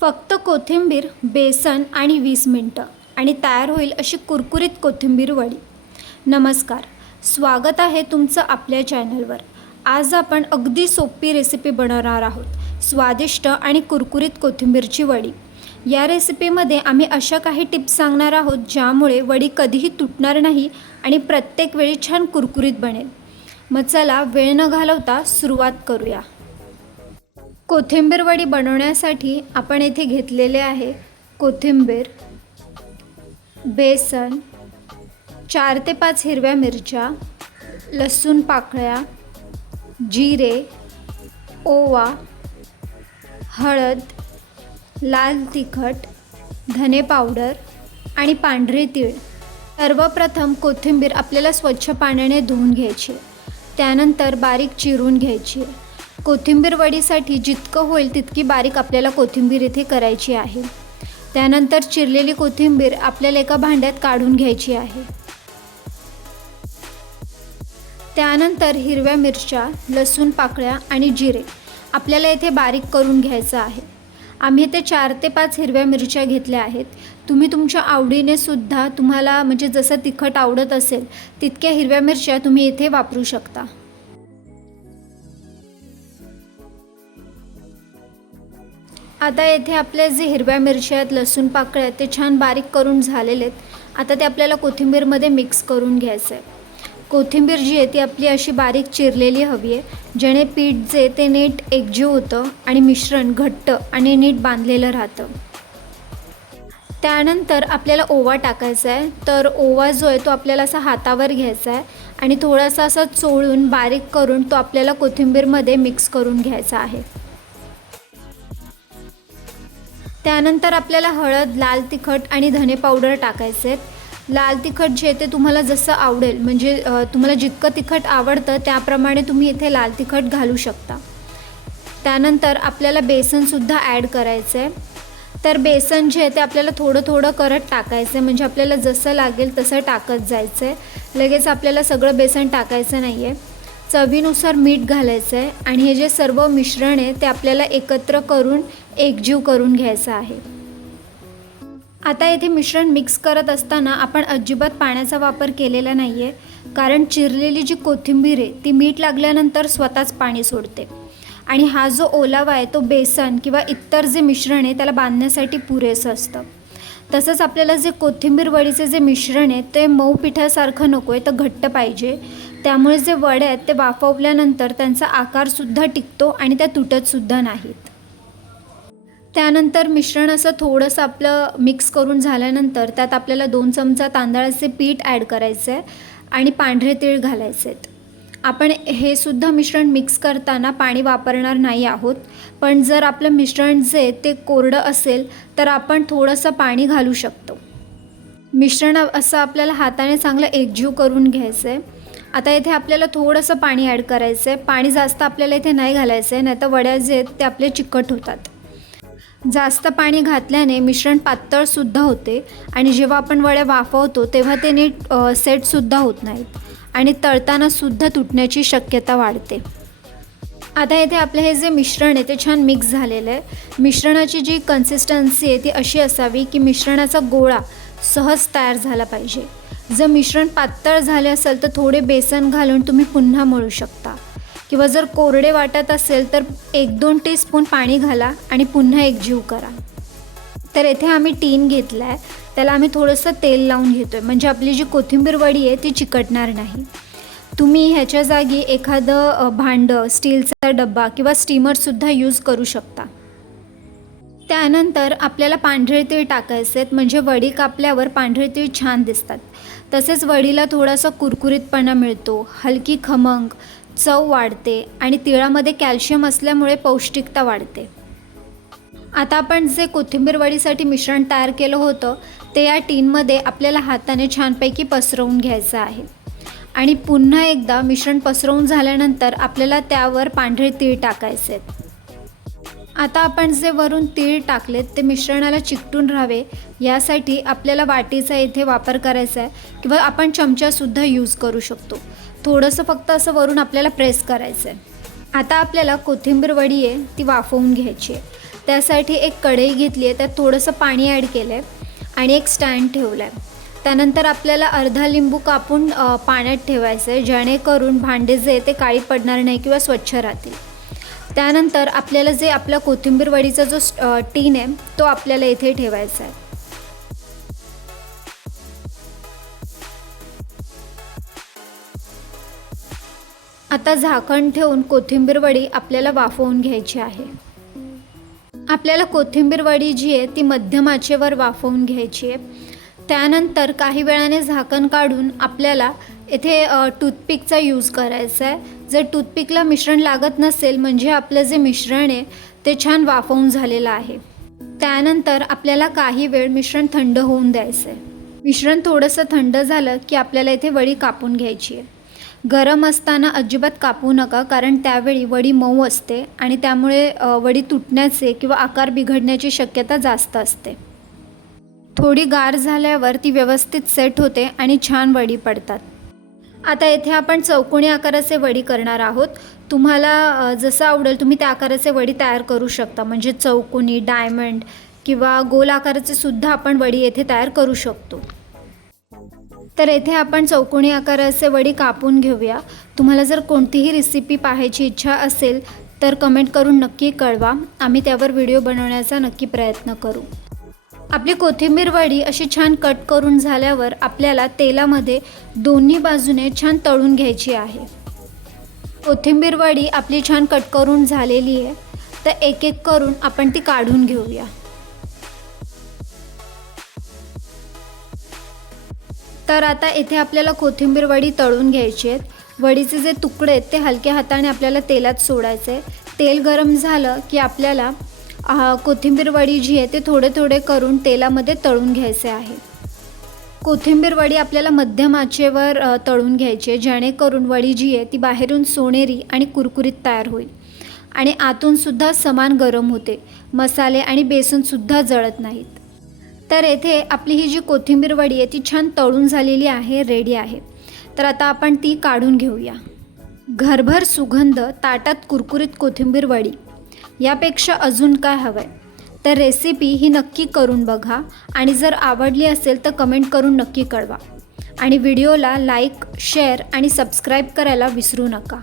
फक्त कोथिंबीर, बेसन आणि 20 मिनटं आणि तयार होईल अशी कुरकुरीत कोथिंबीर वडी. नमस्कार, स्वागत आहे तुमचं आपल्या चॅनलवर. आज आपण अगदी सोपी रेसिपी बनवणार आहोत, स्वादिष्ट आणि कुरकुरीत कोथिंबीरची वडी. या रेसिपीमध्ये आम्ही अशा काही टिप्स सांगणार आहोत ज्यामुळे वडी कधीही तुटणार नाही आणि प्रत्येक वेळी छान कुरकुरीत बनेल. मग चला वेळ न घालवता सुरुवात करूया. कोथिंबीर वडी बनवण्यासाठी आपण येथे घेतलेले आहे कोथिंबीर, बेसन, 4 ते 5 हिरव्या मिरच्या, लसूण पाकळ्या, जिरे, ओवा, हळद, लाल तिखट, धने पावडर आणि पांढरे तीळ. सर्वप्रथम कोथिंबीर आपल्याला स्वच्छ पाण्याने धुवून घ्यायची, त्यानंतर बारीक चिरून घ्यायची. कोथिंबीर वडीसाठी जितकं होईल तितकी बारीक आपल्याला कोथिंबीर इथे करायची आहे. त्यानंतर चिरलेली कोथिंबीर आपल्याला एका भांड्यात काढून घ्यायची आहे. त्यानंतर हिरव्या मिरच्या, लसूण पाकळ्या आणि जिरे आपल्याला इथे बारीक करून घ्यायचं आहे. आम्ही इथे 4 ते 5 हिरव्या मिरच्या घेतल्या आहेत. तुम्ही तुमच्या आवडीने सुद्धा तुम्हाला म्हणजे जसं तिखट आवडत असेल तितक्या हिरव्या मिरच्या तुम्ही इथे वापरू शकता. आता येथे आपल्या जे हिरव्या मिरच्या आहेत, लसूण पाकळ्या आहेत, ते छान बारीक करून झालेले आहेत. आता ते आपल्याला कोथिंबीरमध्ये मिक्स करून घ्यायचं आहे. कोथिंबीर जी आहे ती आपली अशी बारीक चिरलेली हवी आहे, जेणे पीठ जे ते नीट एकजीव होतं आणि मिश्रण घट्ट आणि नीट बांधलेलं राहतं. त्यानंतर आपल्याला ओवा टाकायचा आहे. तर ओवा जो आहे तो आपल्याला असा हातावर घ्यायचा आहे आणि थोडासा असा चोळून बारीक करून तो आपल्याला कोथिंबीरमध्ये मिक्स करून घ्यायचा आहे. त्यानंतर आपल्याला हळद, लाल तिखट आणि धने पावडर टाकायचे आहेत. लाल तिखट जे ते तुम्हाला जसं आवडेल, म्हणजे तुम्हाला जितकं तिखट आवडतं त्याप्रमाणे तुम्ही इथे लाल तिखट घालू शकता. त्यानंतर आपल्याला बेसनसुद्धा ॲड करायचं आहे. तर बेसन जे आहे ते आपल्याला थोडं थोडं करत टाकायचं आहे, म्हणजे आपल्याला जसं लागेल तसं टाकत जायचं आहे. लगेच आपल्याला सगळं बेसन टाकायचं नाही आहे. चवीनुसार मीठ घालायचं आहे आणि हे जे सर्व मिश्रण आहे ते आपल्याला एकत्र करून एकजीव करून घ्यायचं आहे. आता येथे मिश्रण मिक्स करत असताना आपण अजिबात पाण्याचा वापर केलेला नाही आहे, कारण चिरलेली जी कोथिंबीर आहे ती मीठ लागल्यानंतर स्वतःच पाणी सोडते आणि हा जो ओलावा आहे तो बेसन किंवा इतर जे मिश्रण आहे त्याला बांधण्यासाठी पुरेसं असतं. तसंच आपल्याला जे कोथिंबीर वडीचे जे मिश्रण आहे ते मऊ पिठासारखं नको आहे, तर घट्ट पाहिजे. त्यामुळे जे वडे आहेत ते वाफवल्यानंतर त्यांचा आकारसुद्धा टिकतो आणि त्या तुटतसुद्धा नाहीत. त्यानंतर मिश्रण असं थोडंसं आपलं मिक्स करून झाल्यानंतर त्यात आपल्याला 2 चमचा तांदळाचे पीठ ॲड करायचं आहे आणि पांढरे तीळ घालायचे आहेत. आपण हे सुद्धा मिश्रण मिक्स करताना पाणी वापरणार नाही आहोत, पण जर आपलं मिश्रण जे ते कोरडं असेल तर आपण थोडंसं पाणी घालू शकतो. मिश्रण असं आपल्याला हाताने चांगलं एकजीव करून घ्यायचं आहे. आता इथे आपल्याला थोडंसं पाणी ॲड करायचं आहे. पाणी जास्त आपल्याला इथे नाही घालायचं आहे, नाहीतर वड्या जे आहेत ते आपले चिकट होतात. जास्त पाणी घातल्याने मिश्रण पातळसुद्धा होते आणि जेव्हा आपण वड्या वाफवतो तेव्हा ते नीट सेटसुद्धा होत नाहीत आणि तळतानासुद्धा तुटण्याची शक्यता वाढते. आता इथे आपलं हे जे मिश्रण आहे ते छान मिक्स झालेलं आहे. मिश्रणाची जी कन्सिस्टन्सी आहे ती अशी असावी की मिश्रणाचा गोळा सहज तयार झाला पाहिजे. जर मिश्रण पातळ झाले असेल तर थोडे बेसन घालून तुम्ही पुन्हा मळू शकता, किंवा जर कोरडे वाटत असेल तर 1-2 टीस्पून पाणी घाला आणि पुन्हा एकजीव करा. तर येथे आम्ही टीन घेतला आहे, त्याला आम्ही थोडंसं तेल लावून घेतो आहे, म्हणजे आपली जी कोथिंबीर वडी आहे ती चिकटणार नाही. तुम्ही ह्याच्या जागी एखादं भांडं, स्टीलचा डब्बा किंवा स्टीमरसुद्धा यूज करू शकता. त्यानंतर आपल्याला पांढरे तीळ टाकायचे आहेत, म्हणजे वडी कापल्यावर पांढरे तीळ छान दिसतात. तसेच वडीला थोडासा कुरकुरीतपणा मिळतो, हलकी खमंग चव वाढते आणि तिळामध्ये कॅल्शियम असल्यामुळे पौष्टिकता वाढते. आता आपण जे कोथिंबीर वडीसाठी मिश्रण तयार केलं होतं ते या टीनमध्ये आपल्याला हाताने छानपैकी पसरवून घ्यायचं आहे आणि पुन्हा एकदा मिश्रण पसरवून झाल्यानंतर आपल्याला त्यावर पांढरे तीळ टाकायचे आहेत. आता आपण जे वरून तीळ टाकलेत ते मिश्रणाला चिकटून राहावे यासाठी आपल्याला वाटीचा इथे वापर करायचा आहे, किंवा आपण चमचासुद्धा यूज करू शकतो. थोडंसं फक्त असं वरून आपल्याला प्रेस करायचं आहे. आता आपल्याला कोथिंबीर वडी आहे ती वाफवून घ्यायची आहे. त्यासाठी एक कढई घेतली आहे, त्यात थोडंसं पाणी ॲड केलं आहे आणि एक स्टँड ठेवला आहे. त्यानंतर आपल्याला अर्धा लिंबू कापून पाण्यात ठेवायचं आहे, जेणेकरून भांडे जे ते काळी पडणार नाही किंवा स्वच्छ राहतील. त्यानंतर आपल्याला जे आपला कोथिंबीर वडीचा जो टीन आहे तो आपल्याला इथे ठेवायचा आहे. आता झाकण ठेवून कोथिंबीर वडी आपल्याला वाफवून घ्यायची आहे. आपल्याला कोथिंबीर वडी जी आहे ती मध्यम आचेवर वाफवून घ्यायची आहे. त्यानंतर काही वेळाने झाकण काढून आपल्याला इथे टूथपिकचा यूज करायचा आहे. जर टूथपिकला मिश्रण लागत नसेल म्हणजे आपलं जे मिश्रण आहे ते छान वाफवून झालेलं आहे. त्यानंतर आपल्याला काही वेळ मिश्रण थंड होऊन द्यायचं आहे. मिश्रण थोडंसं थंड झालं की आपल्याला इथे वडी कापून घ्यायची आहे. गरम असताना अजिबात कापू नका, कारण त्यावेळी वडी मऊ असते आणि त्यामुळे वडी तुटण्याचे किंवा आकार बिघडण्याची शक्यता जास्त असते. थोडी गार झाल्यावर ती व्यवस्थित सेट होते आणि छान वडी पडतात. आता येथे आपण चौकोनी आकाराचे वडी करणार आहोत. तुम्हाला जसं आवडेल तुम्ही त्या आकाराचे वडी तयार करू शकता, म्हणजे चौकोनी, डायमंड किंवा गोल आकाराचे सुद्धा आपण वडी येथे तयार करू शकतो. तर येथे आपण चौकोनी आकाराचे वडी कापून घेऊया. तुम्हाला जर कोणतीही रेसिपी पाहायची इच्छा असेल तर कमेंट करून नक्की कळवा. आम्ही त्यावर व्हिडिओ बनवण्याचा नक्की प्रयत्न करू. आपली कोथिंबीर वडी अशी छान कट करून झाल्यावर आपल्याला तेलामध्ये दोन्ही बाजूने छान तळून घ्यायची आहे. कोथिंबीर वडी आपली छान कट करून झालेली आहे, तर एक एक करून आपण ती काढून घेऊया. तर आता इथे आपल्याला कोथिंबीर वडी तळून घ्यायची आहेत. वडीचे जे तुकडे आहेत ते हलक्या हाताने आपल्याला तेलात सोडायचे. तेल गरम झालं की आपल्याला कोथिंबीर वडी जी आहे ते थोडे थोडे करून तेलामध्ये तळून घ्यायचे आहे. कोथिंबीर वडी आपल्याला मध्यम आचेवर तळून घ्यायची आहे, जेणेकरून वडी जी आहे ती बाहेरून सोनेरी आणि कुरकुरीत तयार होईल आणि आतूनसुद्धा समान गरम होते. मसाले आणि बेसनसुद्धा जळत नाहीत. तर येथे आपली ही जी कोथिंबीर वडी आहे ती छान तळून झालेली आहे, रेडी आहे. तर आता आपण ती काढून घेऊया. घरभर सुगंध, ताटात कुरकुरीत कोथिंबीर वडी, यापेक्षा अजून काय हवं आहे? तर रेसिपी ही नक्की करून बघा आणि जर आवडली असेल तर कमेंट करून नक्की कळवा आणि व्हिडिओला लाईक, शेअर आणि सबस्क्राईब करायला विसरू नका.